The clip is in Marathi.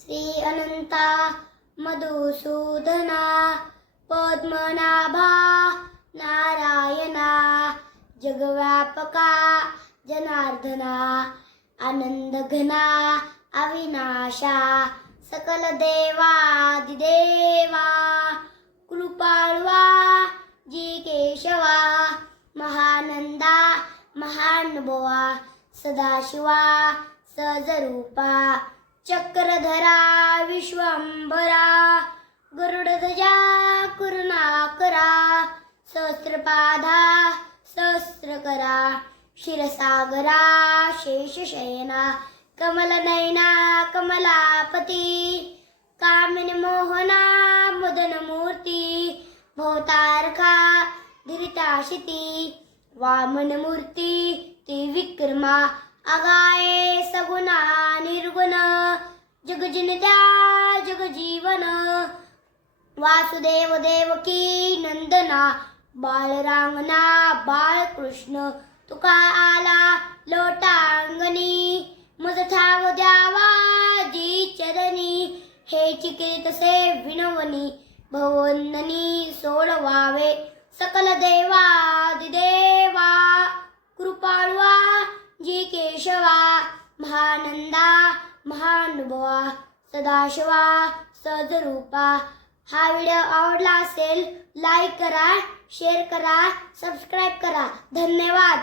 श्री अनंता मधुसूदना पद्मनाभा नारायणा जगव्यापका जनार्दना आनंदघना अविनाशा सकल देवादिदेवा कृपाळवा जी केशवा महानंदा महानुभवा सदाशिवा सजरूपा चक्रधरा विश्वंभरा गरुडध्वजा करुणाकरा सहस्रपाधा सहस्रकरा क्षीरसागरा शेषशयना कमलनयना कमलापती कामिनी मोहना मदनमूर्ती भवतारखा धीरिताशिती वामनमूर्ती ती विक्रमा आगाये सगुणा निर्गुण जगजिनत्या जगजीवन. वासुदेव देवकी नंदना बाळरांगना बाळकृष्ण. तुका आला लोटांगणी मज ठाव द्यावा जी चरणी. हे तसे विनवनी भवंदनी सोडवावे सकल देवा केशवा महानंदा महानुभवा सदाशिवा सदरूपा. हा व्हिडिओ आवडला असेल लाईक करा शेअर करा सबस्क्राईब करा. धन्यवाद.